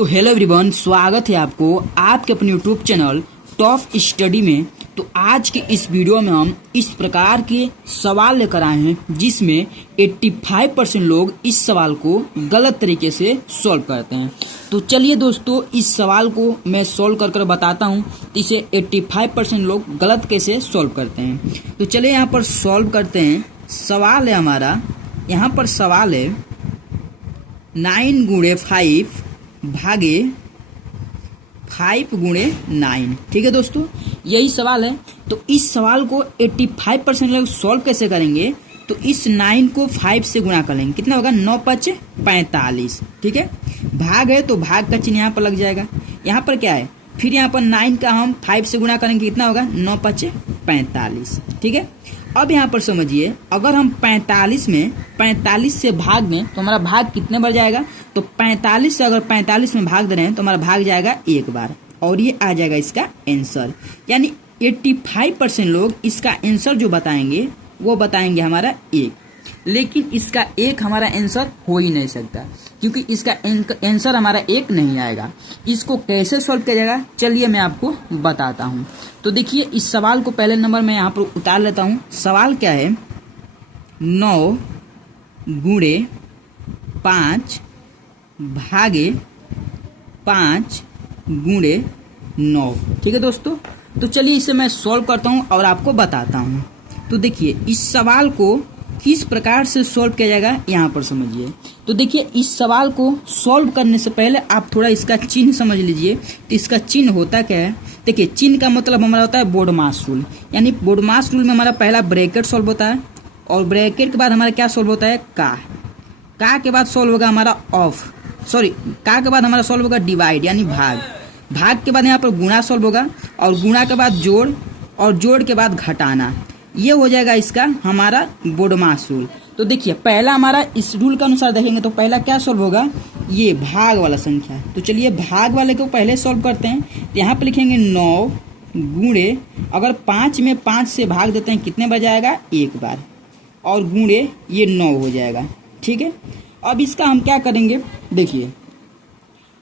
तो hello everyone, स्वागत है आपको आपके अपने यूट्यूब चैनल टॉप स्टडी में। तो आज के इस वीडियो में हम इस प्रकार के सवाल लेकर आए हैं जिसमें 85% लोग इस सवाल को गलत तरीके से सॉल्व करते हैं। तो चलिए दोस्तों, इस सवाल को मैं सॉल्व कर बताता हूं। तो इसे 85% लोग गलत कैसे सॉल्व करते हैं। तो चलिए यहाँ पर सॉल्व करते हैं। सवाल है हमारा, यहाँ पर सवाल है 9 गुणे 5 भागे 5 गुणे 9। ठीक है दोस्तों, यही सवाल है। तो इस सवाल को 85% लोग सॉल्व कैसे करेंगे। तो इस 9 को 5 से गुणा कर लेंगे, कितना होगा 9 5 45। ठीक है, भाग है तो भाग का चिन्ह यहाँ पर लग जाएगा। यहाँ पर क्या है, फिर यहाँ पर 9 का हम 5 से गुणा करेंगे, कितना होगा 9 5 45। ठीक है, अब यहाँ पर समझिए, अगर हम 45 में 45 से भाग दें तो हमारा भाग कितने बार जाएगा। तो 45 से अगर 45 में भाग दे रहे हैं तो हमारा भाग जाएगा एक बार, और ये आ जाएगा इसका आंसर। यानी 85% लोग इसका आंसर जो बताएंगे वो बताएंगे हमारा 1। लेकिन इसका 1 हमारा आंसर हो ही नहीं सकता, क्योंकि इसका आंसर हमारा 1 नहीं आएगा। इसको कैसे सॉल्व किया जाएगा, चलिए मैं आपको बताता हूँ। तो देखिए, इस सवाल को पहले नंबर में यहाँ पर उतार लेता हूँ। सवाल क्या है, 9 गुणे 5 भागे 5 गुणे 9। ठीक है दोस्तों, तो चलिए इसे मैं सॉल्व करता हूँ और आपको बताता हूँ। तो देखिए, इस सवाल को किस प्रकार से सॉल्व किया जाएगा यहाँ पर समझिए। तो देखिए, इस सवाल को सॉल्व करने से पहले आप थोड़ा इसका चिन्ह समझ लीजिए। तो इसका चिन्ह होता क्या है, देखिए चिन्ह का मतलब हमारा होता है बोडमास रूल। यानी बोडमास रूल में हमारा पहला ब्रैकेट सॉल्व होता है, और ब्रैकेट के बाद हमारा क्या सॉल्व होता है, का के बाद सॉल्व होगा हमारा का के बाद हमारा सॉल्व होगा डिवाइड यानी भाग के बाद यहाँ पर गुणा सॉल्व होगा, और गुणा के बाद जोड़, और जोड़ के बाद घटाना। ये हो जाएगा इसका हमारा बोडमास रूल। तो देखिए, पहला हमारा इस रूल के अनुसार देखेंगे तो पहला क्या सॉल्व होगा, ये भाग वाला संख्या है। तो चलिए भाग वाले को पहले सॉल्व करते हैं। तो यहाँ पर लिखेंगे 9 गुणे, अगर 5 में 5 से भाग देते हैं कितने बार जाएगा, एक बार, और गुणे ये 9 हो जाएगा। ठीक है, अब इसका हम क्या करेंगे, देखिए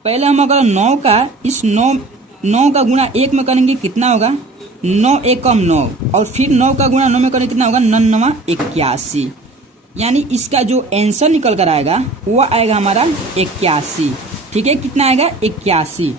पहले हम अगर 9 का इस 9 का गुणा 1 में करेंगे, कितना होगा 9 1 कम 9, और फिर 9 का गुणा 9 में करेंगे, कितना होगा 9 9 81। यानी इसका जो आंसर निकल कर आएगा वो आएगा हमारा 81। ठीक है, कितना आएगा 81।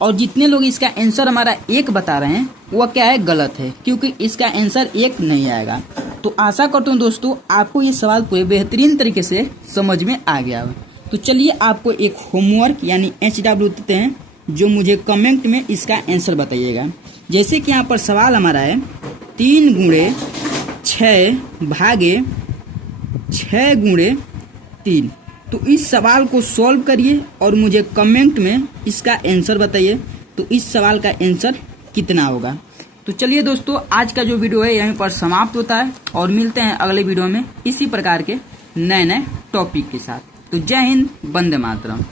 और जितने लोग इसका आंसर हमारा 1 बता रहे हैं वो क्या है, गलत है, क्योंकि इसका आंसर 1 नहीं आएगा। तो आशा करता हूँ दोस्तों आपको ये सवाल पूरे बेहतरीन तरीके से समझ में आ गया हो। तो चलिए आपको एक होमवर्क यानी HW देते हैं, जो मुझे कमेंट में इसका आंसर बताइएगा। जैसे कि यहाँ पर सवाल हमारा है 3 गुणे 6 भागे 6 गुणे 3। तो इस सवाल को सॉल्व करिए और मुझे कमेंट में इसका आंसर बताइए। तो इस सवाल का आंसर कितना होगा। तो चलिए दोस्तों, आज का जो वीडियो है यहीं पर समाप्त होता है, और मिलते हैं अगले वीडियो में इसी प्रकार के नए टॉपिक के साथ। तो जय हिंद, वंदे मातरम।